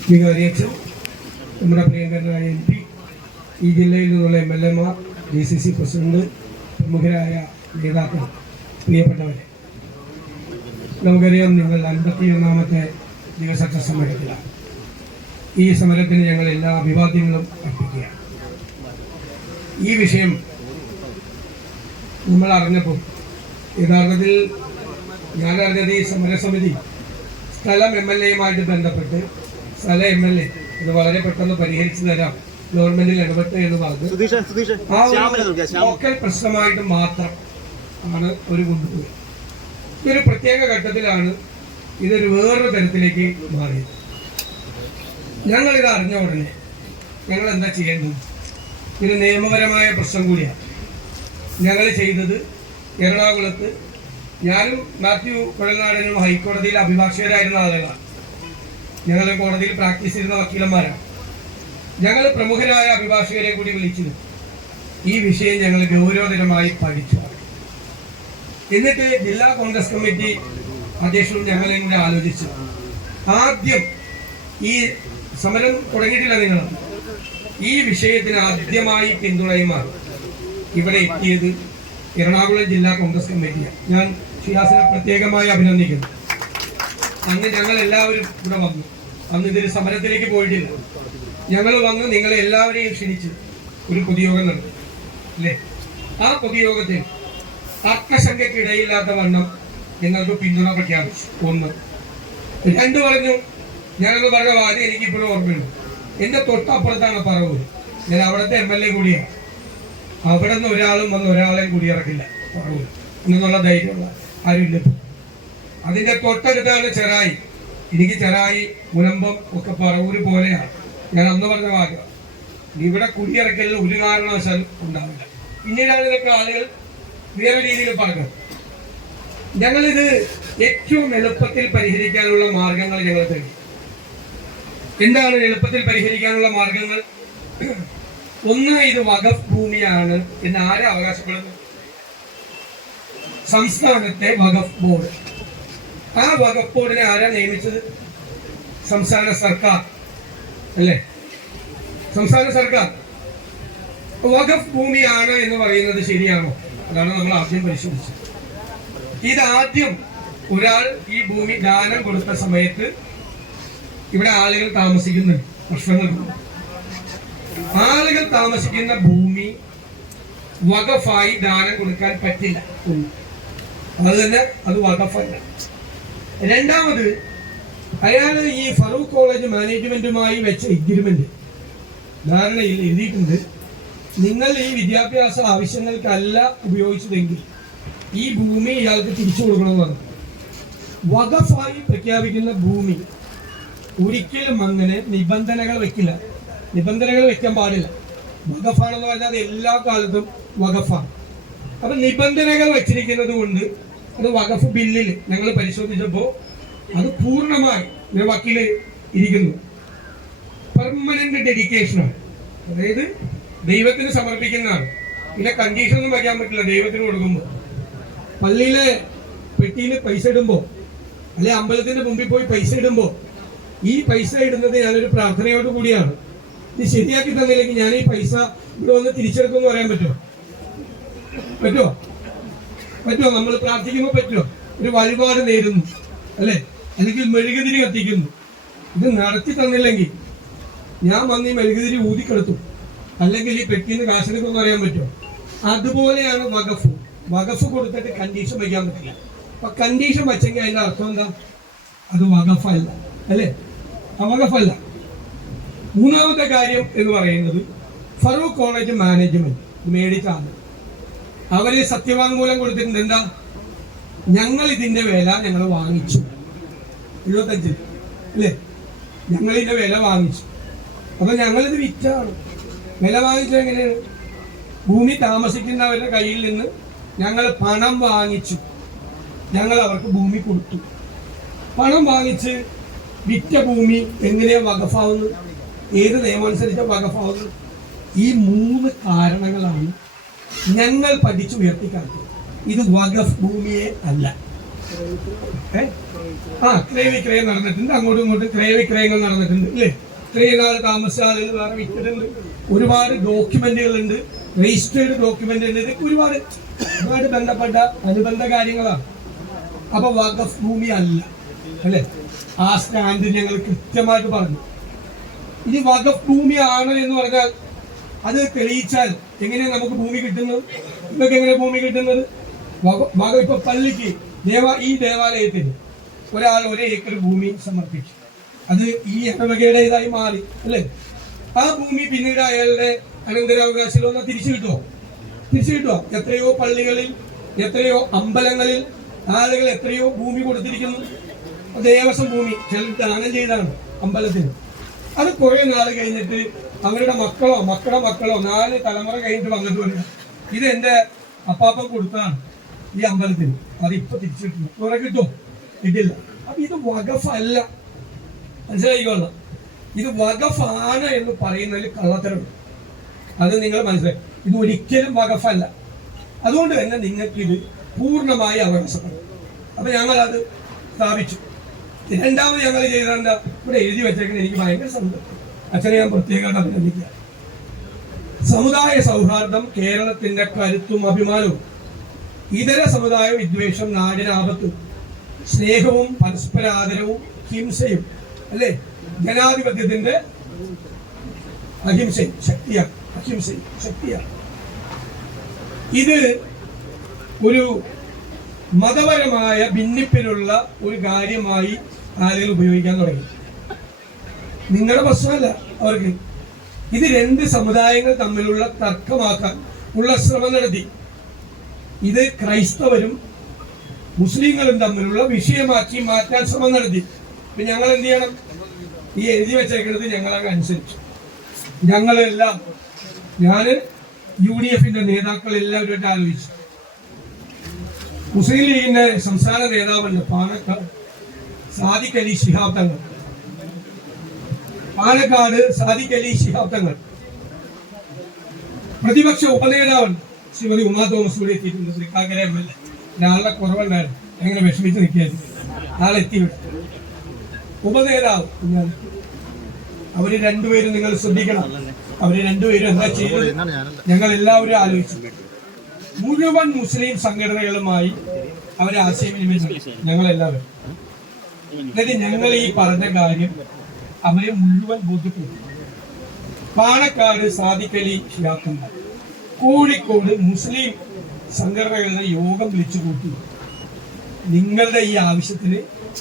വികാരിയച്ഛൻ നമ്മുടെ പ്രിയങ്കരനായ M P ഈ ജില്ലയിൽ നിന്നുള്ള എം എൽ എമാർ ഡി സി സി പ്രസിഡന്റ് പ്രമുഖരായ നേതാക്കൾ പ്രിയപ്പെട്ടവരെ. നമുക്കറിയാം നിങ്ങൾ അൻപത്തിയൊന്നാമത്തെ ദിവസത്തെ സമരത്തിലാണ്. ഈ സമരത്തിന് ഞങ്ങൾ എല്ലാ അഭിവാദ്യങ്ങളും അർപ്പിക്കുകയാണ്. ഈ വിഷയം നമ്മൾ അറിഞ്ഞപ്പോൾ യഥാർത്ഥത്തിൽ ഞാൻ അറിഞ്ഞത് ഈ സമരസമിതി സ്ഥലം എം എൽ എയുമായിട്ട് ബന്ധപ്പെട്ട് സ്ഥല എം എൽ എ ഇത് വളരെ പെട്ടെന്ന് പരിഹരിച്ചു തരാം. ഗവൺമെന്റിൽ ഇടപെട്ട് എന്ന് പറഞ്ഞു ആ ലോക്കൽ പ്രശ്നമായിട്ട് മാത്രം ആണ് ഒരു കൊണ്ടുപോയി ഇതൊരു പ്രത്യേക ഘട്ടത്തിലാണ് ഇതൊരു വേറൊരു തരത്തിലേക്ക് മാറിയത്. ഞങ്ങൾ ഇത് അറിഞ്ഞ ഉടനെ ഞങ്ങൾ എന്താ ചെയ്യേണ്ടത്? ഇത് നിയമപരമായ പ്രശ്നം കൂടിയാണ്. ഞങ്ങൾ ചെയ്തത് എറണാകുളത്ത് ഞാനും മാത്യു കുഴൽനാടനും ഹൈക്കോടതിയിൽ അഭിഭാഷകരായിരുന്ന ആളുകളാണ്. ഞങ്ങൾ കോടതിയിൽ പ്രാക്ടീസ് ചെയ്യുന്ന വക്കീലന്മാരാണ്. ഞങ്ങൾ പ്രമുഖരായ അഭിഭാഷകരെ കൂടി വിളിച്ചിരുന്നു. ഈ വിഷയം ഞങ്ങൾ ഗൗരവതരമായി പഠിച്ചു. എന്നിട്ട് ജില്ലാ കോൺഗ്രസ് കമ്മിറ്റി അധ്യക്ഷനും ഞങ്ങളെ കൂടെ ആലോചിച്ചു. ആദ്യം ഈ സമരം തുടങ്ങിയിട്ടില്ല നിങ്ങൾ. ഈ വിഷയത്തിന് ആദ്യമായി പിന്തുണയുമാർ ഇവിടെ എത്തിയത് എറണാകുളം ജില്ലാ കോൺഗ്രസ് കമ്മിറ്റിയാണ്. ഞാൻ ഷിയാസിനെ പ്രത്യേകമായി അഭിനന്ദിക്കുന്നു. അന്ന് ഞങ്ങൾ എല്ലാവരും ഇവിടെ വന്നു. അന്ന് ഇതിൽ സമരത്തിലേക്ക് പോയിട്ടില്ല. ഞങ്ങൾ വന്ന് നിങ്ങളെ എല്ലാവരെയും ക്ഷണിച്ച് ഒരു പൊതുയോഗം നടത്തി. അല്ലേ? ആ പൊതുയോഗത്തിൽ അർത്ഥശങ്കയ്ക്കിടയില്ലാത്ത വണ്ണം നിങ്ങൾക്ക് പിന്തുണ പ്രഖ്യാപിച്ചു. ഒന്ന്. രണ്ട് പറഞ്ഞു ഞാനൊന്ന് പറഞ്ഞ വാദ്യം എനിക്കിപ്പോഴും ഓർമ്മയുണ്ട്. എന്റെ തൊട്ടപ്പുറത്താണ് പറവൂർ. ഞാൻ അവിടുത്തെ എം എൽ എ കൂടിയാണ്. അവിടെ നിന്ന് ഒരാളും വന്ന് ഒരാളെയും കൂടി ഇറക്കില്ല പറവൂർ. എന്നുള്ള ധൈര്യമുള്ള ആരുമില്ല. അതിന്റെ തൊട്ടടുത്താണ് ചെറായി. എനിക്ക് ചെറായി മുനമ്പം ഒക്കെ പറവൂര് പോലെയാണ്. ഞാൻ അന്ന് പറഞ്ഞ വാക്യം ഇവിടെ കുടിയിറക്കലിൽ ഒരു കാരണവശാലും ഉണ്ടാവില്ല. പിന്നീടാണ് ഇതൊക്കെ ആളുകൾ വേറെ രീതിയിൽ പറഞ്ഞു? ഞങ്ങളിത് ഏറ്റവും എളുപ്പത്തിൽ പരിഹരിക്കാനുള്ള മാർഗങ്ങൾ ഞങ്ങൾ തരും. എന്താണ് എളുപ്പത്തിൽ പരിഹരിക്കാനുള്ള മാർഗങ്ങൾ? ഒന്ന് ഇത് വകഫ് ഭൂമിയാണ് എന്ന് ആരെ അവകാശപ്പെടുന്നു? സംസ്ഥാനത്തെ വകഫ് ബോർഡ് ആ വകഫ് ബോർഡിനെ ആരാ നിയമിച്ചത്? സംസ്ഥാന സർക്കാർ അല്ലേ? സംസ്ഥാന സർക്കാർ. വകഫ് ഭൂമിയാണ് എന്ന് പറയുന്നത് ശരിയാണോ? അതാണ് നമ്മൾ ആദ്യം പരിശോധിച്ചത്. ഇതാദ്യം ഒരാൾ ഈ ഭൂമി ദാനം കൊടുത്ത സമയത്ത് ഇവിടെ ആളുകൾ താമസിക്കുന്നുണ്ട് പ്രശ്നങ്ങൾ ആളുകൾ താമസിക്കുന്ന ഭൂമി വകഫായി ദാനം കൊടുക്കാൻ പറ്റില്ല. അത് തന്നെ അത് വകഫല്ല രണ്ടാമത് അയാൾ ഈ ഫറൂഖ് കോളേജ് മാനേജ്മെന്റുമായി വെച്ച എഗ്രിമെന്റ് ധാരണയിൽ എഴുതിയിട്ടുണ്ട്. നിങ്ങൾ ഈ വിദ്യാഭ്യാസ ആവശ്യങ്ങൾക്കല്ല ഉപയോഗിച്ചതെങ്കിൽ ഈ ഭൂമി ഇയാൾക്ക് തിരിച്ചു കൊടുക്കണമെന്ന് പറഞ്ഞു വകഫായി പ്രഖ്യാപിക്കുന്ന ഭൂമി ഒരിക്കലും അങ്ങനെ നിബന്ധനകൾ വെക്കില്ല. നിബന്ധനകൾ വെക്കാൻ പാടില്ല. വകഫാണെന്ന് പറഞ്ഞാൽ അത് എല്ലാ കാലത്തും വകഫാണ്. അപ്പൊ നിബന്ധനകൾ വെച്ചിരിക്കുന്നത് കൊണ്ട് അത് വകഫ് ബില്ലിൽ ഞങ്ങൾ പരിശോധിച്ചപ്പോൾ അത് പൂർണമായി ഒരു വക്കീൽ ഇരിക്കുന്നു. പെർമനന്റ് ഡെഡിക്കേഷനാണ് അതായത് ദൈവത്തിന് സമർപ്പിക്കുന്നതാണ്. പിന്നെ കണ്ടീഷൻ ഒന്നും വയ്ക്കാൻ പറ്റില്ല. ദൈവത്തിന് കൊടുക്കുമ്പോൾ പള്ളിയിലെ പെട്ടിയിൽ പൈസ ഇടുമ്പോൾ അല്ലെ അമ്പലത്തിന്റെ മുമ്പിൽ പോയി പൈസ ഇടുമ്പോൾ ഈ പൈസ ഇടുന്നത് ഞാനൊരു പ്രാർത്ഥനയോട് കൂടിയാണ്. ഇത് ശരിയാക്കി തന്നില്ലെങ്കിൽ ഞാൻ ഈ പൈസ ഇവിടെ ഒന്ന് തിരിച്ചെടുക്കുമെന്ന് പറയാൻ പറ്റുമോ? പറ്റുമോ? പറ്റുമോ? നമ്മൾ പ്രാർത്ഥിക്കുമ്പോൾ പറ്റുമോ? ഒരു വഴിപാട് നേരുന്നു അല്ലെ? അല്ലെങ്കിൽ മെഴുകുതിരി കത്തിക്കുന്നു. ഇത് നടത്തി തന്നില്ലെങ്കിൽ ഞാൻ വന്ന് ഈ മെഴുകുതിരി ഊതിക്കെടുത്തു. അല്ലെങ്കിൽ ഈ പെട്ടിന്ന് കാശെടുക്കുമെന്ന് പറയാൻ പറ്റുമോ? അതുപോലെയാണ് വകഫ് വകഫ് കൊടുത്തിട്ട് കണ്ടീഷൻ വയ്ക്കാൻ പറ്റില്ല. അപ്പൊ കണ്ടീഷൻ വെച്ചെങ്കിൽ അതിന്റെ അർത്ഥം എന്താ? അത് വകഫല്ല അല്ലേ? ആ വകഫല്ല മൂന്നാമത്തെ കാര്യം എന്ന് പറയുന്നത് ഫറൂഖ് കോളേജ് മാനേജ്മെന്റ് മേടിച്ചാണ് അവർ സത്യവാങ്മൂലം കൊടുത്തിട്ടുണ്ട് എന്താ? ഞങ്ങൾ ഇതിന്റെ വില ഞങ്ങൾ വാങ്ങിച്ചു. എഴുപത്തഞ്ച് അല്ലേ? ഞങ്ങൾ ഇതിന്റെ വില വാങ്ങിച്ചു. അപ്പൊ ഞങ്ങളിത് വിറ്റാണ്. വില വാങ്ങിച്ചത് എങ്ങനെയാണ്? ഭൂമി താമസിക്കുന്നവരുടെ കയ്യിൽ നിന്ന് ഞങ്ങൾ പണം വാങ്ങിച്ചു. ഞങ്ങൾ അവർക്ക് ഭൂമി കൊടുത്തു. പണം വാങ്ങിച്ച് വിറ്റ ഭൂമി എങ്ങനെയാണ് വകഫാവുന്നത്? ഏത് നിയമമനുസരിച്ചാണ് വകഫാവുന്നത്? ഈ മൂന്ന് കാരണങ്ങളാണ് ഞങ്ങൾ പഠിച്ചു ഉയർത്തിക്കാത്തത് ഇത് വകഫ് ഭൂമിയെ അല്ല? ആ ക്രയവിക്രയം നടന്നിട്ടുണ്ട്. അങ്ങോട്ടും ഇങ്ങോട്ടും ക്രയവിക്രയങ്ങൾ നടന്നിട്ടുണ്ട് ഇല്ലേ ഇത്രയും കാലം താമസിച്ചാൽ വേറെ വിറ്റിട്ടുണ്ട് ഒരുപാട് ഡോക്യുമെന്റുകൾ ഉണ്ട് രജിസ്റ്റേർഡ് ഡോക്യുമെന്റ് ഉണ്ട് ഇതൊക്കെ ഒരുപാട് ഒരുപാട് ബന്ധപ്പെട്ട അനുബന്ധ കാര്യങ്ങളാണ് അപ്പൊ വഖഫ് ഭൂമി അല്ല. അല്ലെ? ആ സ്റ്റാൻഡ് ഞങ്ങൾ കൃത്യമായിട്ട് പറഞ്ഞു. ഇനി വഖഫ് ആണ് എന്ന് പറഞ്ഞാൽ അത് തെളിയിച്ചാൽ എങ്ങനെയാണ് നമുക്ക് ഭൂമി കിട്ടുന്നത്? നിങ്ങൾക്ക് എങ്ങനെ ഭൂമി കിട്ടുന്നത്? വക ഇപ്പൊ പള്ളിക്ക് ദേവ ഈ ദേവാലയത്തിന് ഒരാൾ ഒരേ ഏക്കർ ഭൂമി സമർപ്പിച്ചു അത് ഈ ഇടവകയുടേതായി മാറി അല്ലേ? ആ ഭൂമി പിന്നീട് അയാളുടെ അനന്തരാവകാശികൾ ഒന്ന് തിരിച്ചു കിട്ടുമോ തിരിച്ചു കിട്ടുമോ എത്രയോ പള്ളികളിൽ എത്രയോ അമ്പലങ്ങളിൽ ആളുകൾ എത്രയോ ഭൂമി കൊടുത്തിരിക്കുന്നു. ദേവസ്വം ഭൂമി ചിലർ ദാനം ചെയ്താണ് അമ്പലത്തിന് അത് കുറെ നാൾ കഴിഞ്ഞിട്ട് അവരുടെ മക്കളോ മക്കളുടെ മക്കളോ നാല് തലമുറ കഴിഞ്ഞിട്ട് വന്നിട്ട് പറയാം ഇത് എന്റെ അപ്പാപ്പൻ കൊടുത്താണ് ഈ അമ്പലത്തിന് അതിപ്പോ തിരിച്ചു കിട്ടുന്നു. കുറെ കിട്ടും കിട്ടില്ല. അപ്പൊ ഇത് വകഫല്ല മനസ്സിലായിക്കോളണം. ഇത് വകഫാണ് എന്ന് പറയുന്നതിൽ കള്ളത്തരമുണ്ട്. അത് നിങ്ങൾ മനസ്സിലായി. ഇത് ഒരിക്കലും വകഫല്ല അതുകൊണ്ട് തന്നെ നിങ്ങൾക്ക് ഇത് പൂർണമായി അവകാശപ്പെടും. അപ്പൊ ഞങ്ങൾ അത് സ്ഥാപിച്ചു. രണ്ടാമത് ഞങ്ങൾ ചെയ്തതെന്താ? ഇവിടെ എഴുതി വെച്ചേക്കുന്നത് എനിക്ക് ഭയങ്കര സന്തോഷം. അച്ഛനെ ഞാൻ പ്രത്യേകമായിട്ട് അഭിനന്ദിക്കുക. സമുദായ സൗഹാർദ്ദം കേരളത്തിന്റെ കരുത്തും അഭിമാനവും ഇതര സമുദായ വിദ്വേഷം നാടിനാപത്തും സ്നേഹവും പരസ്പരാദരവും ഹിംസയും അല്ലേ? ജനാധിപത്യത്തിന്റെ അഹിംസ ശക്തിയാണ്. അഹിംസ ശക്തിയാണ്. ഇത് ഒരു മതപരമായ ഭിന്നിപ്പിലുള്ള ഒരു കാര്യമായി ആളുകൾ ഉപയോഗിക്കാൻ തുടങ്ങി. നിങ്ങളുടെ പ്രശ്നമല്ല അവർക്ക്. ഇത് രണ്ട് സമുദായങ്ങൾ തമ്മിലുള്ള തർക്കമാക്കാൻ ഉള്ള ശ്രമം നടത്തി. ഇത് ക്രൈസ്തവരും മുസ്ലിങ്ങളും തമ്മിലുള്ള വിഷയമാക്കി മാറ്റാൻ ശ്രമം നടത്തി. ഞങ്ങൾ എന്ത് ചെയ്യണം? ഈ എഴുതി വെച്ചേക്കുന്നത് ഞങ്ങളങ്ങ് അനുസരിച്ചു. ഞങ്ങളെല്ലാം ഞാൻ യു ഡി എഫിന്റെ നേതാക്കൾ എല്ലാവരുമായിട്ട് ആലോചിച്ചു. മുസ്ലിം ലീഗിന്റെ സംസ്ഥാന നേതാവല്ല പാലക്കാട് സാദിഖ് അലി ശിഹാബ് തങ്ങൾ. പാലക്കാട് സാദിഖ് അലി ശിഹാബ് തങ്ങൾ. പ്രതിപക്ഷ ഉപനേതാവാണ് ശ്രീമതി ഉമാ തോമസ് കൂടി എത്തിയിട്ടുണ്ട്. Thrikkakara M L A. ഒരാളുടെ കുറവുണ്ടായിരുന്നു. എങ്ങനെ വിഷമിച്ച് നിൽക്കുകയായിരുന്നു. ആളെത്തി എത്തിവിടെ ഉപനേതാവ് അവർ രണ്ടുപേരും നിങ്ങൾ ശ്രദ്ധിക്കണം. അവർ രണ്ടുപേരും എന്താ ചെയ്യുന്നത്? ഞങ്ങൾ എല്ലാവരും ആലോചിച്ചു. മുഴുവൻ മുസ്ലിം സംഘടനകളുമായി അവരെ ആശയവിനിമയം ഞങ്ങൾ ഞങ്ങളെല്ലാവരും. എന്നിട്ട് ഞങ്ങൾ ഈ പറഞ്ഞ കാര്യം അവരെ മുഴുവൻ ബോധ്യപ്പെടുത്തി. പാണക്കാട് സാദിക്കലി ഷിയാക്കന്മാർ കോഴിക്കോട് മുസ്ലിം സംഘടനകളുടെ യോഗം വിളിച്ചു കൂട്ടി നിങ്ങളുടെ ഈ ആവശ്യത്തിന്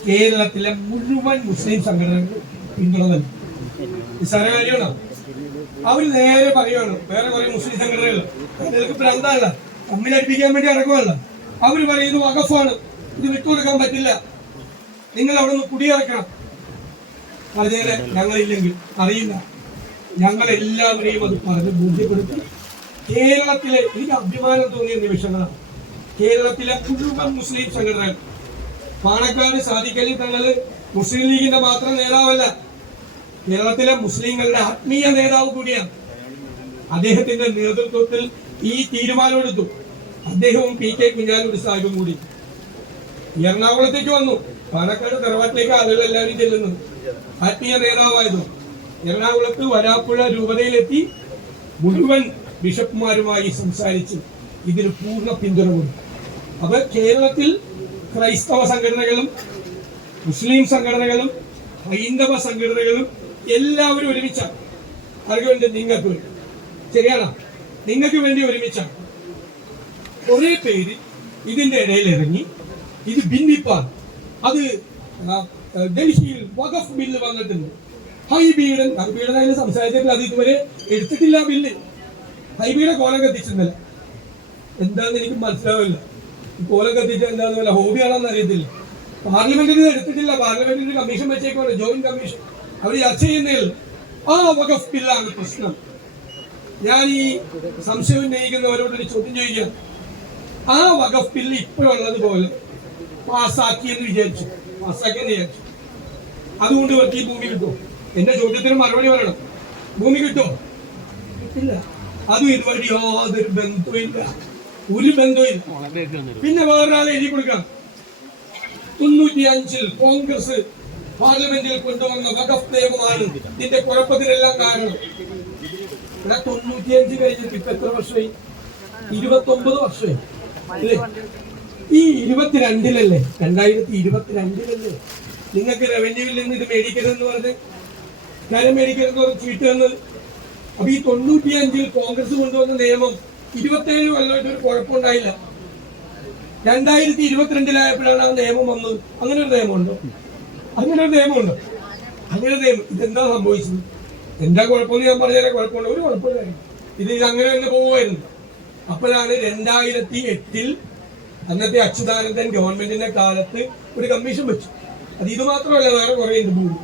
കേരളത്തിലെ മുഴുവൻ മുസ്ലിം സംഘടനകൾ പിന്തുണ നൽകി. നിസ്സാര കാര്യമാണോ? അവർ നേരെ പറയുകയാണ് വേറെ കുറെ മുസ്ലിം സംഘടനകൾ. നിങ്ങൾക്ക് ഭ്രാന്തല്ല തമ്മിലടിപ്പിക്കാൻ വേണ്ടി അടക്കമല്ല അവർ പറയുന്നു വകഫാണ് ഇത് വിട്ടുകൊടുക്കാൻ പറ്റില്ല. നിങ്ങൾ അവിടെ നിന്ന് കുടിയിറക്കണം. പറഞ്ഞേരെ ഞങ്ങളില്ലെങ്കിൽ അറിയില്ല. ഞങ്ങൾ എല്ലാവരെയും അത് പറഞ്ഞ് ബോധ്യപ്പെടുത്തി. കേരളത്തിലെ എനിക്ക് അഭിമാനം തോന്നിയ നിമിഷങ്ങളാണ്. കേരളത്തിലെ മുഴുവൻ മുസ്ലിം സംഘടനകൾ പാണക്കാട് സാധിക്കലി തങ്ങൾ മുസ്ലിം ലീഗിന്റെ മാത്രം നേതാവല്ല. കേരളത്തിലെ മുസ്ലിങ്ങളുടെ ആത്മീയ നേതാവ് കൂടിയാണ്. അദ്ദേഹത്തിന്റെ നേതൃത്വത്തിൽ ഈ തീരുമാനമെടുത്തു. അദ്ദേഹവും പി കെ കുഞ്ഞാലൂർ സാഹിബും കൂടി. എറണാകുളത്തേക്ക് വന്നു. പാണക്കാട് തറവാട്ടിലേക്ക് ആളുകൾ എല്ലാവരും ചെല്ലുന്നു. ആത്മീയ നേതാവായിരുന്നു എറണാകുളത്ത് വരാപ്പുഴ രൂപതയിലെത്തി മുഴുവൻ ബിഷപ്പുമാരുമായി സംസാരിച്ച് ഇതിന് പൂർണ പിന്തുണ കൊടുത്തു. അപ്പൊ കേരളത്തിൽ ക്രൈസ്തവ സംഘടനകളും മുസ്ലിം സംഘടനകളും ഹൈന്ദവ സംഘടനകളും എല്ലാവരും ഒരുമിച്ചാണ് അതിനു വേണ്ടി? നിങ്ങൾക്ക് ശരിയാണോ? നിങ്ങൾക്ക് വേണ്ടി ഒരുമിച്ചാണ് കുറെ പേര് ഇതിന്റെ ഇടയിൽ ഇറങ്ങി. ഇത് ഭിന്നിപ്പാണ്. അത് ഡൽഹിയിൽ വഖഫ് ബില്ല് വന്നിട്ടുണ്ട്. ഹൈബീഡൻ ഹൈബീഡൻ അതിന് സംസാരിച്ചിട്ടില്ല. അത് ഇതുവരെ എടുത്തിട്ടില്ല ബില്ല്. ഹൈബിയുടെ കോലം കത്തിച്ചിരുന്നില്ല എന്താന്ന് എനിക്ക് മനസ്സിലാവില്ല. ഈ എത്തിയിട്ട് എന്താന്ന് വല്ല ഹോബിയാണെന്ന് അറിയത്തില്ല. പാർലമെന്റിൽ നിന്ന് എടുത്തിട്ടില്ല. പാർലമെന്റിൽ കമ്മീഷൻ വെച്ചേക്കാണ് ജോയിന്റ് കമ്മീഷൻ. അവർ ചർച്ച ചെയ്യുന്നതിൽ ആ വഖഫ് ബില്ലാണ് പ്രശ്നം. ഞാൻ ഈ സംശയം ഉന്നയിക്കുന്നവരോട് ഒരു ചോദ്യം ചോദിക്കാം. ആ വഖഫ് ബില്ല് ഇപ്പോഴുള്ളത് പോലെ പാസ്സാക്കിയെന്ന് വിചാരിച്ചു. പാസ്സാക്കിയെന്ന് വിചാരിച്ചു. അതുകൊണ്ട് ഇവർക്ക് ഈ ഭൂമി കിട്ടും എന്റെ ചോദ്യത്തിന് മറുപടി പറയണം. ഭൂമി കിട്ടും കിട്ടില്ല. അതും ഇതുവഴി യാതൊരു ബന്ധവുമില്ല. ഒരു ബന്ധവും പിന്നെ വേറൊരാളെ എഴുതി കൊടുക്കാം. തൊണ്ണൂറ്റി അഞ്ചിൽ കോൺഗ്രസ് പാർലമെന്റിൽ കൊണ്ടുവന്ന വകഫ് നിയമമാണ് ഇതിന്റെ കുഴപ്പത്തിനെല്ലാം കാരണം. ഇവിടെ തൊണ്ണൂറ്റിയഞ്ച് കഴിഞ്ഞിട്ട് ഇപ്പൊ എത്ര വർഷമായി? ഇരുപത്തി ഒമ്പത് വർഷമായി. അല്ലേ? ഈ ഇരുപത്തിരണ്ടിലല്ലേ? രണ്ടായിരത്തി ഇരുപത്തിരണ്ടിലല്ലേ നിങ്ങൾക്ക് റവന്യൂവിൽ നിന്ന് ഇത് മേടിക്കരുതെന്ന് പറഞ്ഞ്? കാര്യം മേടിക്കരുതെന്ന് പറഞ്ഞ് ചീട്ട് തന്നത്? അപ്പൊ ഈ തൊണ്ണൂറ്റിയഞ്ചിൽ കോൺഗ്രസ് കൊണ്ടുവന്ന നിയമം ഇരുപത്തേഴ് കൊല്ലമായിട്ട് ഒരു കുഴപ്പമുണ്ടായില്ല. രണ്ടായിരത്തി ഇരുപത്തിരണ്ടിലായപ്പോഴാണ് ആ നിയമം വന്നത് അങ്ങനെ ഒരു നിയമമുണ്ടോ. അങ്ങനെ ഒരു നിയമമുണ്ടോ. അങ്ങനെ നിയമം. ഇതെന്താ സംഭവിച്ചത്? എന്താ കുഴപ്പമെന്ന് ഞാൻ പറഞ്ഞാൽ കുഴപ്പമില്ല ഒരു കുഴപ്പമില്ല. ഇത് ഇത് അങ്ങനെ തന്നെ പോവുമായിരുന്നു അപ്പോഴാണ് രണ്ടായിരത്തി എട്ടിൽ അന്നത്തെ അച്യുതാനന്ദൻ ഗവൺമെന്റിന്റെ കാലത്ത് ഒരു കമ്മീഷൻ വെച്ചു. അത് ഇത് മാത്രമല്ല വേറെ കുറേ ഉണ്ട് ഭൂമി.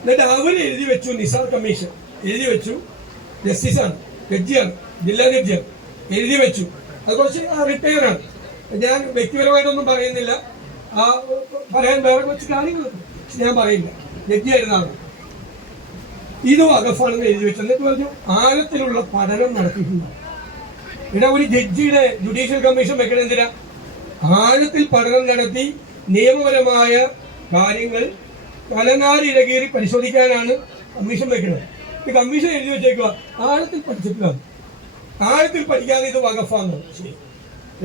എന്നിട്ട് അവർ എഴുതി വെച്ചു നിസാർ കമ്മീഷൻ. എഴുതി വെച്ചു. ജസ്റ്റിസാണ്. ജഡ്ജിയാണ്. ജില്ലാ ജഡ്ജിയാണ്. എഴുതി വെച്ചു. അത് കുറച്ച് റിട്ടയർ ആണ്. ഞാൻ വ്യക്തിപരമായിട്ടൊന്നും പറയുന്നില്ല. ആ പറയാൻ വേറെ കുറച്ച് കാര്യങ്ങൾ ഞാൻ പറയില്ല ജഡ്ജിയായിരുന്ന ആളാണ് ഇത് വകഫാണെന്ന് എഴുതി വെച്ചു എന്നിട്ട് പറഞ്ഞു ആഴത്തിലുള്ള പഠനം നടത്തിയിട്ടുണ്ട്. ഇവിടെ ഒരു ജഡ്ജിയുടെ ജുഡീഷ്യൽ കമ്മീഷൻ വെക്കണം ആഴത്തിൽ പഠനം നടത്തി നിയമപരമായ കാര്യങ്ങൾ തലനാരിഴകേറി പരിശോധിക്കാനാണ് കമ്മീഷൻ വെക്കുന്നത് കമ്മീഷൻ എഴുതി വെച്ചേക്കുക ആഴത്തിൽ പഠിച്ചിട്ടില്ല ആഴത്തിൽ പഠിക്കാതെ ഇത് വകഫാന്ന്.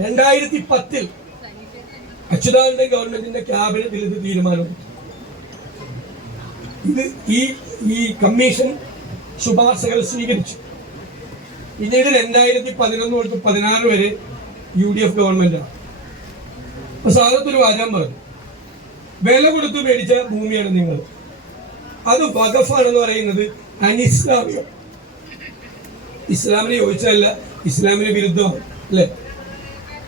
രണ്ടായിരത്തി പത്തിൽ അച്യുതാനന്ദൻ ഗവൺമെന്റിന്റെ ക്യാബിനറ്റിൽ ഇത് തീരുമാനമെടുത്തു ഇത് ഈ ഈ കമ്മീഷൻ ശുപാർശകൾ സ്വീകരിച്ചു. പിന്നീട് രണ്ടായിരത്തി പതിനൊന്ന് തൊട്ട് പതിനാറ് വരെ യു ഡി എഫ് ഗവൺമെന്റാണ്. അപ്പൊ സാധനത്തൊരു വരാൻ പറഞ്ഞു. വില കൊടുത്ത് മേടിച്ച ഭൂമിയാണ് നിങ്ങൾ. അത് വകഫാണെന്ന് പറയുന്നത് അനിസ്ലാമികം ഇസ്ലാമിനെ ചോദിച്ചതല്ല ഇസ്ലാമിന് വിരുദ്ധമാണ് അല്ലേ?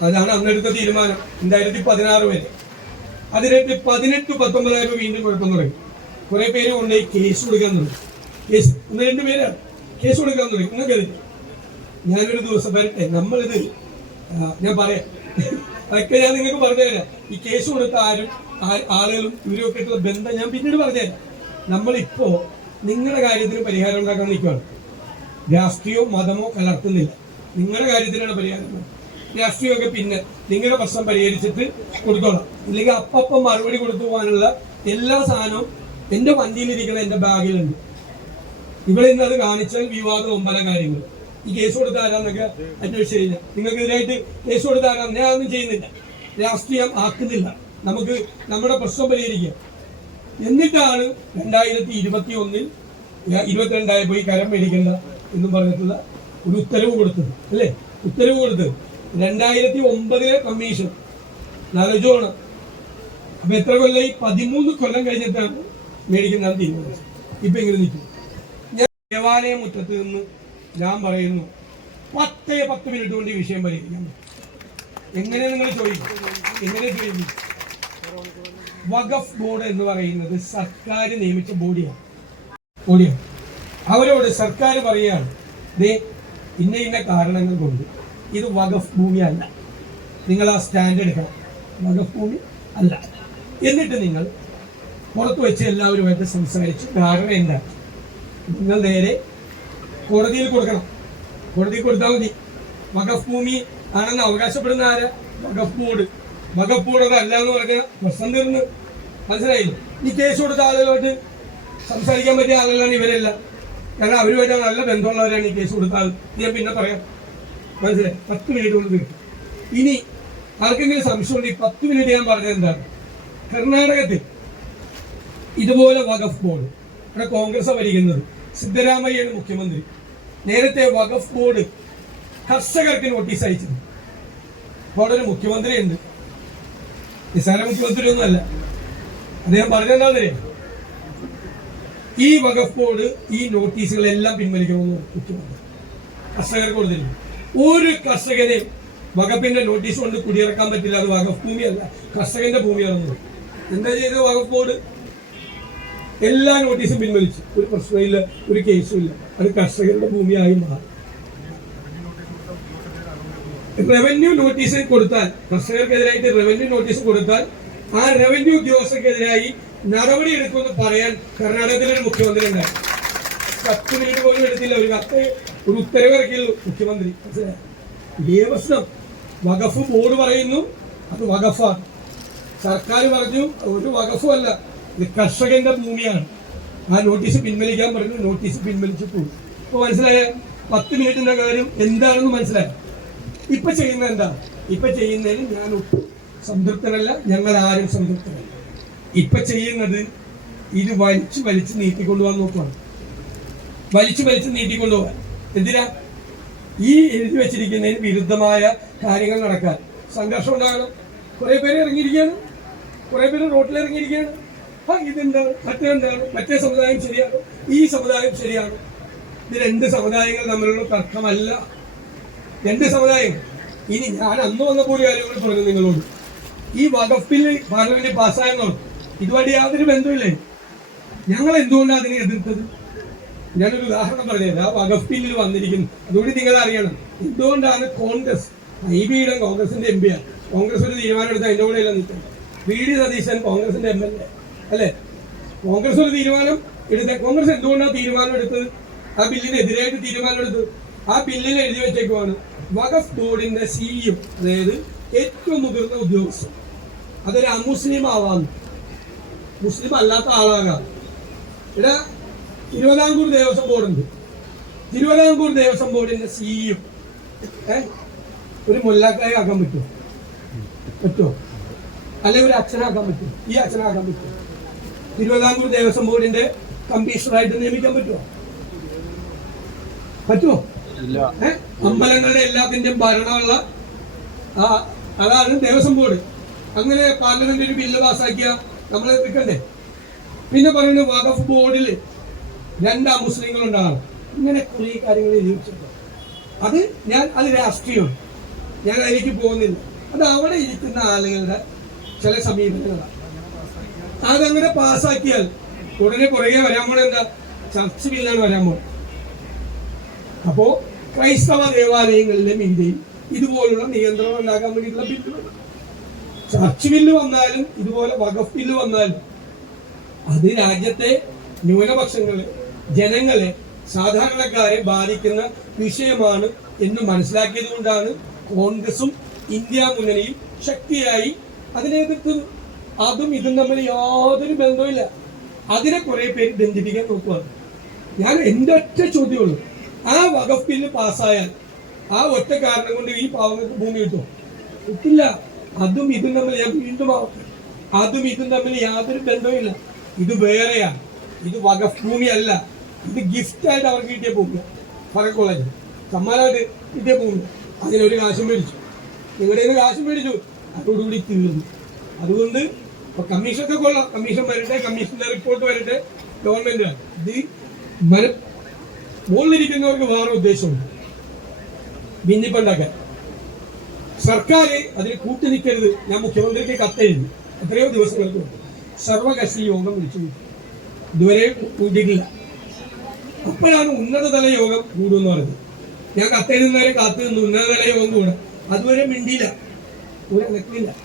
അതാണ് അന്നെടുത്ത തീരുമാനം രണ്ടായിരത്തി പതിനാറ് വരെ. അതിനെട്ട് പതിനെട്ട് പത്തൊമ്പതായപ്പോൾ വീണ്ടും കുഴപ്പം തുടങ്ങി. കുറെ പേര് കൊണ്ടുപോയി കേസ് കൊടുക്കാൻ തുടങ്ങി. കേസ് ഒന്ന് രണ്ട് പേരാണ് കേസ് കൊടുക്കാൻ തുടങ്ങി. നിങ്ങൾക്കത് ഞാനൊരു ദിവസം വരട്ടെ നമ്മളിത് ഞാൻ പറയാം. അതൊക്കെ ഞാൻ നിങ്ങൾക്ക് പറഞ്ഞുതരാം ഈ കേസ് കൊടുത്ത ആരും ആളുകളും ഇവരൊക്കെ ആയിട്ടുള്ള ബന്ധം ഞാൻ പിന്നീട് പറഞ്ഞുതരാം. നമ്മളിപ്പോ നിങ്ങളുടെ കാര്യത്തിന് പരിഹാരം ഉണ്ടാക്കാൻ നിൽക്കുകയാണ്. രാഷ്ട്രീയമോ മതമോ കലർത്തുന്നില്ല. നിങ്ങളുടെ കാര്യത്തിലാണ് പരിഹാരം. രാഷ്ട്രീയമൊക്കെ പിന്നെ നിങ്ങളുടെ പ്രശ്നം പരിഹരിച്ചിട്ട് കൊടുത്തോളാം. ഇല്ലെങ്കിൽ അപ്പം മറുപടി കൊടുത്തു പോകാനുള്ള എല്ലാ സാധനവും എന്റെ വണ്ടിയിലിരിക്കുന്ന എന്റെ ബാഗിലുണ്ട്. ഇവിടെ ഇന്ന് അത് കാണിച്ചാൽ വിവാദം ഒമ്പല കാര്യങ്ങൾ. ഈ കേസ് കൊടുത്താരാന്നൊക്കെ അന്വേഷിച്ചു കഴിഞ്ഞാൽ നിങ്ങൾക്കെതിരായിട്ട് കേസ് കൊടുത്താരാ ഞാൻ ഒന്നും ചെയ്യുന്നില്ല. രാഷ്ട്രീയം ആക്കുന്നില്ല. നമുക്ക് നമ്മുടെ പ്രശ്നം പരിഹരിക്കാം. എന്നിട്ടാണ് രണ്ടായിരത്തി ഇരുപത്തി ഒന്നിൽ ഇരുപത്തിരണ്ടായപ്പോൾ പോയി കരം മേടിക്കേണ്ട എന്നും പറഞ്ഞിട്ടുള്ള ഒരു ഉത്തരവ് കൊടുത്തത് അല്ലേ? ഉത്തരവ് കൊടുത്തത്. രണ്ടായിരത്തി ഒമ്പതിലെ കമ്മീഷൻ നാലോചോണ് അപ്പൊ എത്ര കൊല്ലം ഈ പതിമൂന്ന് കൊല്ലം കഴിഞ്ഞിട്ടാണ് മേടിക്കുന്നതാണ് തീരുമാനിച്ചത് ഇപ്പൊ ഇങ്ങനെ നിൽക്കും ഞാൻ ദേവാലയ മുറ്റത്ത് നിന്ന് ഞാൻ പറയുന്നു പത്തേ പത്ത് മിനിറ്റ് കൊണ്ട് ഈ വിഷയം പരിഹരിക്കാം. എങ്ങനെ നിങ്ങൾ ചോദിക്കും? എങ്ങനെ ചോദിക്കും? വഖഫ് ബോർഡ് എന്ന് പറയുന്നത് സർക്കാർ നിയമിച്ച ബോഡിയാണ്. ബോഡിയാണ്. അവരോട് സർക്കാർ പറയുകയാണ് ദേ ഇന്ന ഇന്ന കാരണങ്ങൾ കൊണ്ട് ഇത് വഖഫ് ഭൂമിയല്ല നിങ്ങൾ ആ സ്റ്റാൻഡ് എടുക്കണം. വഖഫ് ഭൂമി അല്ല. എന്നിട്ട് നിങ്ങൾ പുറത്ത് വെച്ച് എല്ലാവരുമായിട്ട് സംസാരിച്ച് കാരണം എന്താ നിങ്ങൾ നേരെ കോടതിയിൽ കൊടുക്കണം. കോടതിയിൽ കൊടുത്താൽ മതി. വഖഫ് ഭൂമി ആണെന്ന് അവകാശപ്പെടുന്ന ആരാ? വഖഫ് ബോർഡ്. വഖഫ് ബോർഡ് അതല്ല എന്ന് പറഞ്ഞാൽ പ്രശ്നം തീർന്ന് മനസ്സിലായില്ലേ? ഈ കേസ് കൊടുത്ത ആളുകളായിട്ട് സംസാരിക്കാൻ പറ്റിയ ആളുകളാണ് ഇവരെല്ലാം. കാരണം അവരുമായിട്ട് നല്ല ബന്ധമുള്ളവരാണ് ഈ കേസ് കൊടുത്താൽ ഞാൻ പിന്നെ പറയാം. മനസ്സിലായി? പത്ത് മിനിറ്റ് കൊണ്ട് തീർക്കും. ഇനി ആർക്കെങ്കിലും സംശയമുണ്ട് ഈ പത്ത് മിനിറ്റ് ഞാൻ പറഞ്ഞത് എന്താണ്? കർണാടകത്തിൽ ഇതുപോലെ വഖഫ് ബോർഡ് ഇവിടെ കോൺഗ്രസ് ഭരിക്കുന്നത്. സിദ്ധരാമയ്യാണ് മുഖ്യമന്ത്രി. നേരത്തെ വഖഫ് ബോർഡ് കർഷകർക്ക് നോട്ടീസ് അയച്ചത് അവിടെ ഒരു മുഖ്യമന്ത്രി ഉണ്ട് നിസാര മുഖ്യമന്ത്രി ഒന്നുമല്ല അദ്ദേഹം പറഞ്ഞെന്താന്നറിയാം ഈ വകുപ്പോട് ഈ നോട്ടീസുകളെല്ലാം പിൻവലിക്കണമെന്ന് കുറ്റമുണ്ട് കർഷകർക്ക് കൊടുത്തില്ല ഒരു കർഷകനെ വകുപ്പിന്റെ നോട്ടീസ് കൊണ്ട് കുടിയിറക്കാൻ പറ്റില്ല അത് വകഫ് ഭൂമിയല്ല കർഷകന്റെ ഭൂമിയാണെന്ന് എന്താ ചെയ്തത് വകുപ്പോട്? എല്ലാ നോട്ടീസും പിൻവലിച്ചു. ഒരു പ്രശ്നമില്ല ഒരു കേസും ഇല്ല അത് കർഷകരുടെ ഭൂമിയായി മാറി. റവന്യൂ നോട്ടീസ് കൊടുത്താൽ കർഷകർക്കെതിരായിട്ട് റവന്യൂ നോട്ടീസ് കൊടുത്താൽ ആ റവന്യൂ ഉദ്യോഗസ്ഥർക്കെതിരായി നടപടി എടുക്കുമെന്ന് പറയാൻ കർണാടകത്തിലൊരു മുഖ്യമന്ത്രി ഉണ്ടായിരുന്നു പത്ത് മിനിറ്റ് പോലും എടുത്തില്ല. ഒരു കത്ത് ഒരു ഉത്തരവ് ഇറക്കിയുള്ളൂ മുഖ്യമന്ത്രി. ദേവസ്വം വഖഫ് ബോർഡ് പറയുന്നു അത് വഖഫാണ്. സർക്കാർ പറഞ്ഞു ഒരു വഖഫും അല്ല ഇത് കർഷകന്റെ ഭൂമിയാണ്. ആ നോട്ടീസ് പിൻവലിക്കാൻ പറഞ്ഞു നോട്ടീസ് പിൻവലിച്ചു പോകും. ഇപ്പൊ മനസ്സിലായ? പത്ത് മിനിറ്റിന്റെ കാര്യം എന്താണെന്ന് മനസ്സിലായി. ഇപ്പൊ ചെയ്യുന്ന എന്താ? ഇപ്പൊ ചെയ്യുന്നതിന് ഞാൻ സംതൃപ്തനല്ല. ഞങ്ങൾ ആരും സംതൃപ്തനല്ല. ഇപ്പൊ ചെയ്യുന്നത് ഇത് വലിച്ചു വലിച്ച് നീട്ടിക്കൊണ്ടുപോകാൻ നോക്കുകയാണ് വലിച്ചു വലിച്ച് നീട്ടിക്കൊണ്ടുപോകാൻ. എന്തിനാ? ഈ എഴുതി വെച്ചിരിക്കുന്നതിന് വിരുദ്ധമായ കാര്യങ്ങൾ നടക്കാൻ. സംഘർഷം ഉണ്ടാകണം. കുറെ പേര് ഇറങ്ങിയിരിക്കുകയാണ്. കുറെ പേര് റോട്ടിൽ ഇറങ്ങിയിരിക്കുകയാണ്. ആ ഇതെന്താണ് മറ്റെന്താണ്? മറ്റേ സമുദായം ശരിയാണ്? ഈ സമുദായം ശരിയാണ്? ഇത് രണ്ട് സമുദായങ്ങൾ തമ്മിലുള്ള തർക്കമല്ല. രണ്ട് സമുദായം. ഇനി ഞാൻ അന്ന് വന്ന ഒരു കാര്യങ്ങൾ തുടങ്ങുന്നു നിങ്ങളോട്. ഈ വകുപ്പിൽ പാർലമെന്റ് പാർലമെന്റിൽ പാസ്സായെന്നോ ഇതുമായിട്ട് യാതൊരു ബന്ധമില്ലേ ഞങ്ങൾ എന്തുകൊണ്ടാണ് അതിനെ എതിർത്തത്? ഞാനൊരു ഉദാഹരണം പറഞ്ഞത് ആ വകഫ് ബില്ലിൽ വന്നിരിക്കുന്നു. അതുകൂടി നിങ്ങൾ അറിയണം. എന്തുകൊണ്ടാണ് കോൺഗ്രസ് ഐ ബിയുടെ കോൺഗ്രസിന്റെ എം പിയാണ് കോൺഗ്രസ് ഒരു തീരുമാനം എടുത്ത് അതിന്റെ കൂടെ നിൽക്കുന്നത് വി ഡി സതീശൻ കോൺഗ്രസിന്റെ എം എൽ എ. അല്ലെ? കോൺഗ്രസ് ഒരു തീരുമാനം എടുത്ത കോൺഗ്രസ് എന്തുകൊണ്ടാണ് തീരുമാനം എടുത്തത്? ആ ബില്ലിനെതിരായിട്ട് തീരുമാനം എടുത്തത്? ആ ബില്ലിൽ എഴുതി വെച്ചേക്കുവാണ് വഖഫ് ബോർഡിന്റെ സിഇഒ അതായത് ഏറ്റവും മുതിർന്ന ഉദ്യോഗസ്ഥൻ. അതൊരു അമുസ്ലിം ആവാന്ന് മുസ്ലിം അല്ലാത്ത ആളാകാം. ഇവിടെ തിരുവിതാംകൂർ ദേവസ്വം ബോർഡുണ്ട്. തിരുവിതാംകൂർ ദേവസ്വം ബോർഡിന്റെ സിഇഒ ഒരു മുല്ലാക്കായി ആക്കാൻ പറ്റുമോ? പറ്റുമോ? അല്ലെങ്കിൽ ഒരു അച്ഛനാക്കാൻ പറ്റുമോ? ഈ അച്ഛനാക്കാൻ പറ്റുമോ? തിരുവിതാംകൂർ ദേവസ്വം ബോർഡിന്റെ കമ്മീഷണറായിട്ട് നിയമിക്കാൻ പറ്റുമോ? പറ്റുമോ? അമ്പലങ്ങളുടെ എല്ലാത്തിന്റെയും ഭരണമുള്ള ആ അതാണ് ദേവസ്വം ബോർഡ്. അങ്ങനെ പാർലമെന്റ് ഒരു ബില്ല് പാസ്സാക്കിയ നമ്മൾ എത്തിക്കണ്ടേ പിന്നെ പറയുന്ന വഖഫ് ബോർഡിൽ രണ്ടാം മുസ്ലിങ്ങൾ ഉണ്ടാകണം ഇങ്ങനെ കുറെ കാര്യങ്ങൾ ജീവിച്ചിട്ടുണ്ട് അത് ഞാൻ അത് രാഷ്ട്രീയമാണ് ഞാൻ അതിലേക്ക് പോകുന്നില്ല. അത് അവിടെ ഇരിക്കുന്ന ആളുകളുടെ ചില സമീപനങ്ങളാണ്. അതങ്ങനെ പാസ്സാക്കിയാൽ ഉടനെ പുറകെ വരാൻ പോണ എന്താ? ചർച്ച് ബില്ലാണ് വരാൻ പോലെ അപ്പോ ക്രൈസ്തവ ദേവാലയങ്ങളിലെ മീതെയും ഇതുപോലുള്ള നിയന്ത്രണം ഉണ്ടാക്കാൻ വേണ്ടിയിട്ടുള്ള ബില്ല് വേണം ചർച്ച് ബില്ല് വന്നാലും ഇതുപോലെ വഖഫ് ബില്ല് വന്നാലും അത് രാജ്യത്തെ ന്യൂനപക്ഷങ്ങളെ ജനങ്ങളെ സാധാരണക്കാരെ ബാധിക്കുന്ന വിഷയമാണ് എന്ന് മനസ്സിലാക്കിയത് കൊണ്ടാണ് കോൺഗ്രസും ഇന്ത്യ മുന്നണിയും ശക്തിയായി അതിനെ എതിർത്തത്. അതും ഇതും തമ്മിൽ യാതൊരു ബന്ധവുമില്ല. അതിനെ കുറെ പേര് ബന്ധിപ്പിക്കാൻ നോക്കുവാണ്. ഞാൻ എന്റെ ഒറ്റ ചോദ്യമുള്ളൂ. ആ വഖഫ് ബില്ല് പാസ്സായാൽ ആ ഒറ്റ കാരണം കൊണ്ട് ഈ പാവങ്ങൾക്ക് ഭൂമി കിട്ടുമോ? കിട്ടില്ല. അതും ഇതും തമ്മിൽ ഞാൻ വീണ്ടും ആവർത്തിക്കും. അതും ഇതും തമ്മിൽ യാതൊരു ബന്ധവുമില്ല. ഇത് വേറെയാണ്. ഇത് വഖഫ് ഭൂമിയല്ല ഇത് ഗിഫ്റ്റ് ആയിട്ട് അവർക്ക് കിട്ടിയ ഭൂമി ഫറ കോളേജ്. സമ്മാനമായിട്ട് കിട്ടിയ ഭൂമി. അതിനൊരു കാശും മേടിച്ചു. നിങ്ങളുടെ നിന്ന് കാശും മേടിച്ചു. അതോടുകൂടി തീർന്നു. അതുകൊണ്ട് ഇപ്പൊ കമ്മീഷനൊക്കെ കൊള്ളാം. കമ്മീഷൻ വരട്ടെ കമ്മീഷന്റെ റിപ്പോർട്ട് വരട്ടെ. ഗവൺമെന്റ് ഇത് മന മുകളിലിരിക്കുന്നവർക്ക് വേറെ ഉദ്ദേശമുണ്ട് ഭിന്നിപ്പുണ്ടാക്കാൻ. സർക്കാർ അതിന് കൂട്ടുനിൽക്കരുത് ഞാൻ മുഖ്യമന്ത്രിക്ക് കത്തെഴുതി എത്രയോ ദിവസങ്ങൾക്ക് സർവകക്ഷി യോഗം വിളിച്ചു. ഇതുവരെ കൂട്ടിയിട്ടില്ല. അപ്പോഴാണ് ഉന്നതതല യോഗം കൂടുമെന്ന് പറഞ്ഞത്. ഞാൻ കത്തെഴുതുന്നവരെ കാത്തു നിന്ന് ഉന്നതതല യോഗം കൂടാം. അതുവരെ മിണ്ടിയില്ല. ഒരു നിൽക്കില്ല.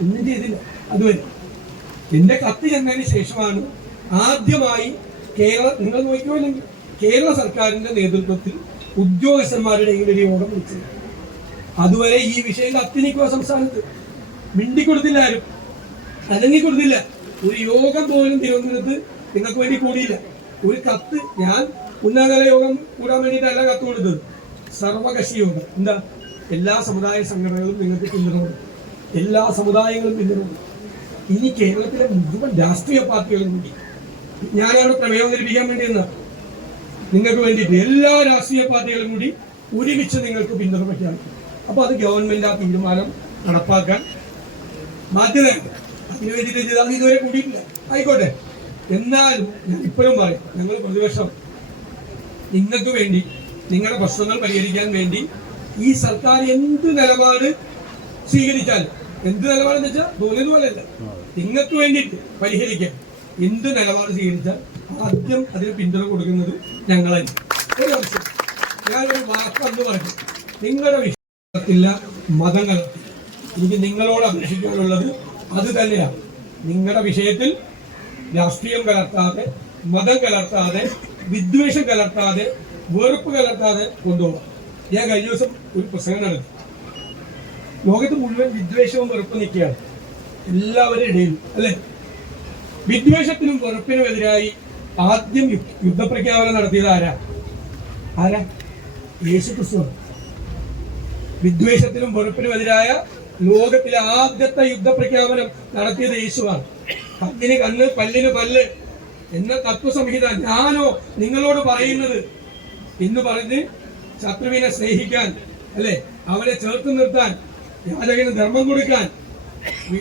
ഒന്നും ചെയ്തില്ല. അതുവരെ. എന്റെ കത്ത് ചെന്നതിന് ശേഷമാണ് ആദ്യമായി കേരള നിങ്ങൾ നോക്കിയോ അല്ലെങ്കിൽ കേരള സർക്കാരിന്റെ നേതൃത്വത്തിൽ ഉദ്യോഗസ്ഥന്മാരുടെ ഒരു യോഗം വിളിച്ചത്. അതുവരെ ഈ വിഷയം കത്തിനിക്കുക സംസ്ഥാനത്ത്. മിണ്ടിക്കൊടുത്തില്ല ആരും. അല്ലെങ്കിൽ കൊടുത്തില്ല ഒരു യോഗം പോലും തിരുവനന്തപുരത്ത് നിങ്ങൾക്ക് വേണ്ടി കൂടിയില്ല. ഒരു കത്ത് ഞാൻ ഉന്നതതല യോഗം കൂടാൻ വേണ്ടിയിട്ടല്ല കത്ത് കൊടുത്തത്. സർവകക്ഷി യോഗം. എന്താ? എല്ലാ സമുദായ സംഘടനകളും നിങ്ങൾക്ക് പിന്തുണ എല്ലാ സമുദായങ്ങളും പിന്തുണ ഇനി കേരളത്തിലെ മുഴുവൻ രാഷ്ട്രീയ പാർട്ടികളും കൂടി. ഞാനവിടെ പ്രമേയം അവതരിപ്പിക്കാൻ വേണ്ടി നിന്നാ നിങ്ങൾക്ക് വേണ്ടിയിട്ട് എല്ലാ രാഷ്ട്രീയ പാർട്ടികളും കൂടി ഒരുമിച്ച് നിങ്ങൾക്ക് പിന്തുണ പ്രഖ്യാപിക്കും. അപ്പൊ അത് ഗവൺമെന്റ് ആ തീരുമാനം നടപ്പാക്കാൻ ബാധ്യതയുണ്ട്. അതിനു വേണ്ടിയിട്ട് അത് ഇതുവരെ കൂടിയിട്ടില്ല. ആയിക്കോട്ടെ. എന്നാലും ഞാൻ ഇപ്പോഴും പറയും ഞങ്ങൾ പ്രതിപക്ഷം നിങ്ങൾക്ക് വേണ്ടി നിങ്ങളുടെ പ്രശ്നങ്ങൾ പരിഹരിക്കാൻ വേണ്ടി ഈ സർക്കാർ എന്ത് നിലപാട് സ്വീകരിച്ചാലും എന്ത് നിലപാടെന്ന് വെച്ചാൽ തോന്നിയത് പോലെയല്ല. നിങ്ങൾക്ക് വേണ്ടിയിട്ട് പരിഹരിക്കാൻ എന്ത് നിലപാട് സ്വീകരിച്ചാൽ ആദ്യം അതിന് പിന്തുണ കൊടുക്കുന്നത് ഞങ്ങളായിരിക്കും ഒരു വർഷം. ഞാനൊരു വാക്ക് അന്ന് പറഞ്ഞു. നിങ്ങളുടെ വിഷയം മതങ്ങൾ. എനിക്ക് നിങ്ങളോട് അപേക്ഷിക്കാനുള്ളത് അത് തന്നെയാണ്. നിങ്ങളുടെ വിഷയത്തിൽ രാഷ്ട്രീയം കലർത്താതെ മതം കലർത്താതെ വിദ്വേഷം കലർത്താതെ വെറുപ്പ് കലർത്താതെ കൊണ്ടുപോകാം ഞാൻ കഴിഞ്ഞ ദിവസം ഒരു പ്രസംഗം നടത്തി. ലോകത്ത് മുഴുവൻ വിദ്വേഷവും വെറുപ്പും നിൽക്കുകയാണ്. എല്ലാവരുടെ ഇടയിലും അല്ലെ? വിദ്വേഷത്തിനും വെറുപ്പിനും എതിരായി ആദ്യം യുദ്ധപ്രഖ്യാപനം നടത്തിയത് ആരാ? ആരാ? യേശു ക്രിസ്തുവാണ് വിദ്വേഷത്തിനും വെറുപ്പിനും എതിരായ ലോകത്തിലെ ആദ്യത്തെ യുദ്ധപ്രഖ്യാപനം നടത്തിയത് യേശുവാണ്. കണ്ണിന് കണ്ണ് പല്ലിന് പല്ല് എന്ന തത്വസംഹിത ഞാനോ നിങ്ങളോട് പറയുന്നത് എന്ന് പറഞ്ഞ് ശത്രുവിനെ സ്നേഹിക്കാൻ അല്ലെ? അവരെ ചേർത്ത് നിർത്താൻ യാചകന് ധർമ്മം കൊടുക്കാൻ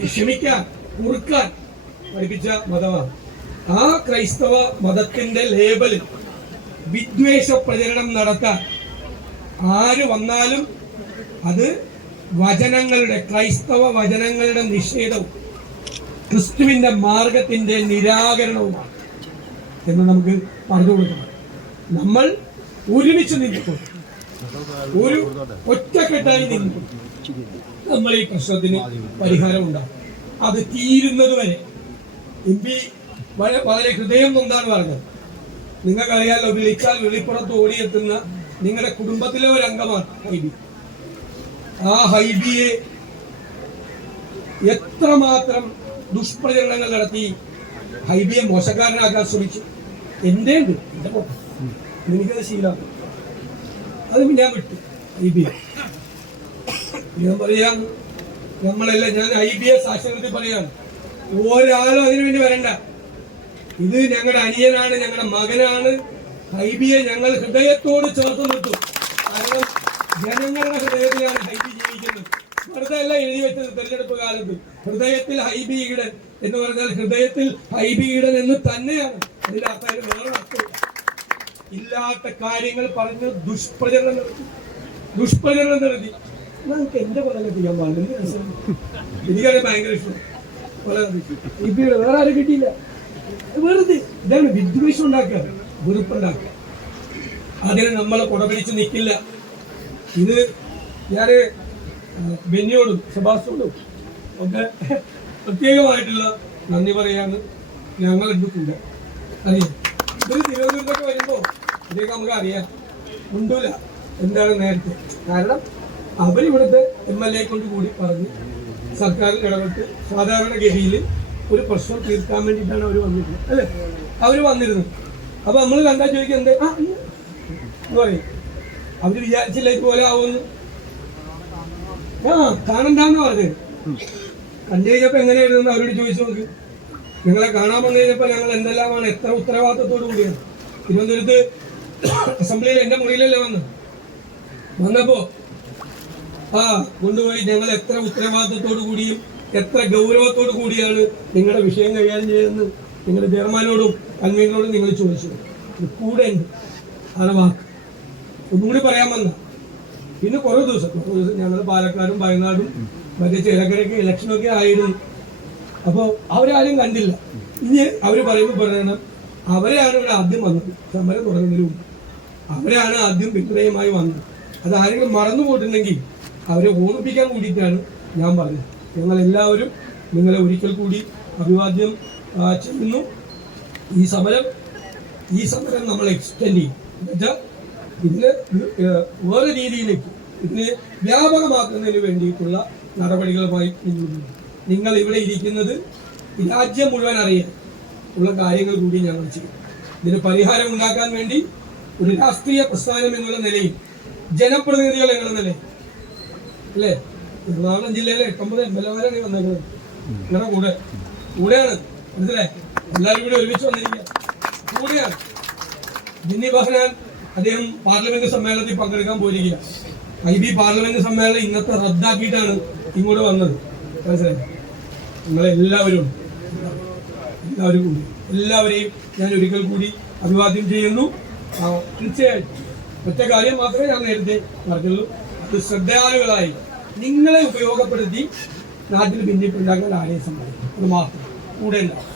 ക്ഷമിക്കാൻ കുറുക്കാൻ പഠിപ്പിച്ച മതമാണ്. ആ ക്രൈസ്തവ മതത്തിന്റെ ലേബലിൽ വിദ്വേഷ പ്രചരണം നടത്താൻ ആര് വന്നാലും അത് വചനങ്ങളുടെ ക്രൈസ്തവ വചനങ്ങളുടെ നിഷേധവും ക്രിസ്തുവിന്റെ മാർഗത്തിന്റെ നിരാകരണവുമാണ് എന്ന് നമുക്ക് പറഞ്ഞു കൊടുക്കണം. നമ്മൾ ഒരുമിച്ച് നിന്നിട്ടു ഒരു ഒറ്റക്കെട്ടായി നിന്നു നമ്മൾ ഈ പ്രശ്നത്തിന് പരിഹാരമുണ്ടാകും അത് തീരുന്നത് വരെ. എം പി വളരെ ഹൃദയം നൊന്താണ് പറഞ്ഞത്. നിങ്ങൾക്കറിയാലോ വിളിച്ചാൽ വെളിപ്പുറത്ത് ഓടിയെത്തുന്ന നിങ്ങളുടെ കുടുംബത്തിലെ ഒരു അംഗമാണ് ഹൈബി ആ ഹൈബിയെ എത്രമാത്രം ദുഷ്പ്രചരണങ്ങൾ നടത്തി ഹൈബിയെ മോശക്കാരനാക്കാൻ ശ്രമിച്ചു. എന്റെ ഉണ്ട് എന്റെ പൊട്ടം എനിക്കത് ശീലമാണ് അത് ഞാൻ വിട്ടു ഹൈബിയെ. ഞാൻ പറയാം നമ്മളെല്ലാം ഞാൻ ഹൈബിയെ സാക്ഷരത്തിൽ പറയാണ് ഒരാളും അതിനു വേണ്ടി വരണ്ട. ഇത് ഞങ്ങളുടെ അനിയനാണ് ഞങ്ങളുടെ മകനാണ്. ഹൈബിയെ ഞങ്ങൾ ഹൃദയത്തോട് ചേർത്ത് നിർത്തും. ജനങ്ങളുടെ ഹൃദയത്തിലാണ് ഹൈബി ജീവിക്കുന്നത്. വെറുതെ അല്ല എഴുതി വെച്ചത് തെരഞ്ഞെടുപ്പ് കാലത്ത്. ഹൃദയത്തിൽ ഹൈബി ഈടൻ എന്ന് പറഞ്ഞാൽ ഹൃദയത്തിൽ ഹൈബി ഈടൻ എന്ന് തന്നെയാണ്. അതിന്റെ അർത്ഥം വേറെ ഇല്ലാത്ത കാര്യങ്ങൾ പറഞ്ഞ് ദുഷ്പ്രചരണം നടത്തി. ദുഷ്പ്രചരണം നടത്തി. നമുക്ക് എന്റെ പറഞ്ഞ ചെയ്യാൻ പാടില്ല? എനിക്കത് ഭയങ്കര ഇഷ്ടം. വളരെ ഇപ്പൊ വേറെ ആരും കിട്ടിയില്ല. വെറുതെ ഇതാണ് വിദ്വേഷം ഉണ്ടാക്കുക വെറുപ്പുണ്ടാക്കുക. അതിന് നമ്മൾ കുടപിടിച്ച് നിൽക്കില്ല ഇത് ഞാൻ ബെന്നിയോടും സെബാസ്റ്റോടും ഒക്കെ പ്രത്യേകമായിട്ടുള്ള നന്ദി പറയാന്ന് ഞങ്ങൾ എടുത്തിട്ടുണ്ട് അറിയാം? ഇത് തിരുവനന്തപുരത്തൊക്കെ വരുമ്പോ ഇതൊക്കെ നമുക്ക് അറിയാം. ഉണ്ടൂല എന്താണ് നേരത്തെ? കാരണം അവരിവിടുത്തെ എം എൽ എ കൊണ്ട് കൂടി പറഞ്ഞ് സർക്കാരിൽ ഇടപെട്ട് സാധാരണഗതിയിൽ ഒരു പ്രശ്നം തീർക്കാൻ വേണ്ടിയിട്ടാണ് അവർ വന്നിരുന്നത്. അല്ലേ? അവർ വന്നിരുന്നത് അപ്പൊ നമ്മൾ കണ്ടാൽ ചോദിക്കുക എന്തേ ആ പറയും. അവർ വിചാരിച്ചില്ല ഇതുപോലെ ആവുമെന്ന്. ആ കാണണ്ടെന്ന് പറഞ്ഞത് കണ്ടു കഴിഞ്ഞപ്പോ എങ്ങനെയായിരുന്നു? അവരോട് ചോദിച്ചു നോക്ക്. നിങ്ങളെ കാണാൻ വന്നു കഴിഞ്ഞപ്പോ ഞങ്ങൾ എന്തെല്ലാമാണ്? എത്ര ഉത്തരവാദിത്തത്തോടു കൂടിയാണ്. തിരുവനന്തപുരത്ത് അസംബ്ലിയിൽ എന്റെ മുറിയിലല്ലേ വന്ന്. വന്നപ്പോ ആ കൊണ്ടുപോയി ഞങ്ങൾ എത്ര ഉത്തരവാദിത്തത്തോടു കൂടിയും എത്ര ഗൗരവത്തോടു കൂടിയാണ് നിങ്ങളുടെ വിഷയം കൈകാര്യം ചെയ്യുന്നത് നിങ്ങളുടെ ചെയർമാനോടും കൺവീനറോടും നിങ്ങൾ ചോദിച്ചു. കൂടെ ഉണ്ട് ആണ് വാക്ക്. ഒന്നും കൂടി പറയാൻ വന്ന. പിന്നെ കുറേ ദിവസം കുറേ ദിവസം ഞങ്ങൾ പാലക്കാടും വയനാടും മറ്റേ ചിലക്കരയ്ക്ക് ഇലക്ഷനൊക്കെ ആയിരുന്നു. അപ്പോൾ അവരാരും കണ്ടില്ല. ഇനി അവർ പറയുമ്പോൾ പറയണം അവരെയാണ് ഇവിടെ ആദ്യം വന്നത്. സമരം തുടങ്ങുന്നതിന് മുമ്പ്. അവരാണ് ആദ്യം പിന്തുണയുമായി വന്നത്. അത് ആരെങ്കിലും മറന്നു പോയിട്ടുണ്ടെങ്കിൽ അവരെ ഓർമ്മിപ്പിക്കാൻ കൂടിയിട്ടാണ് ഞാൻ പറഞ്ഞത്. ഞങ്ങൾ എല്ലാവരും നിങ്ങളെ ഒരിക്കൽ കൂടി അഭിവാദ്യം ചെയ്യുന്നു. ഈ സമരം ഈ സമരം നമ്മൾ എക്സ്റ്റെൻഡ് ചെയ്യും. എന്നുവെച്ചാൽ ഇതിന് വേറെ രീതിയിലേക്ക് ഇതിനെ വ്യാപകമാക്കുന്നതിന് വേണ്ടിയിട്ടുള്ള നടപടികളുമായി നിങ്ങൾ ഇവിടെ ഇരിക്കുന്നത് രാജ്യം മുഴുവൻ അറിയാൻ ഉള്ള കാര്യങ്ങൾ കൂടി ഞങ്ങൾ ചെയ്യും ഇതിന് പരിഹാരം ഉണ്ടാക്കാൻ വേണ്ടി ഒരു രാഷ്ട്രീയ പ്രസ്ഥാനം എന്നുള്ള നിലയിൽ ജനപ്രതിനിധികൾ എന്നുള്ള നിലയിൽ അല്ലേ? എറണാകുളം ജില്ലയിലെ എട്ടൊമ്പത് എം എൽ എമാരാണ് വന്നേക്കുന്നത് നിങ്ങളുടെ കൂടെ കൂടെയാണ്. മനസ്സിലായി? എല്ലാവരും കൂടി ഒരുമിച്ച് വന്നിരിക്കുക. കൂടെയാണ്. ജിന്നി ബഹനാൻ അദ്ദേഹം പാർലമെന്റ് സമ്മേളനത്തിൽ പങ്കെടുക്കാൻ പോയിരിക്കുക ഐ ബി പാർലമെന്റ് സമ്മേളനം ഇന്നത്തെ റദ്ദാക്കിയിട്ടാണ് ഇങ്ങോട്ട് വന്നത്. മനസ്സിലായി? നിങ്ങളെല്ലാവരും എല്ലാവരും കൂടി എല്ലാവരെയും ഞാൻ ഒരിക്കൽ കൂടി അഭിവാദ്യം ചെയ്യുന്നു. തീർച്ചയായിട്ടും. ഒറ്റ കാര്യം മാത്രമേ ഞാൻ നേരത്തെ പറഞ്ഞുള്ളൂ. അത് ശ്രദ്ധാലുകളായി നിങ്ങളെ ഉപയോഗപ്പെടുത്തി നാട്ടിൽ ഭിന്നിപ്പുണ്ടാക്കാൻ ആരെയും സമ്മതിക്കും അത് മാത്രം. കൂടെ ഉണ്ടാവും.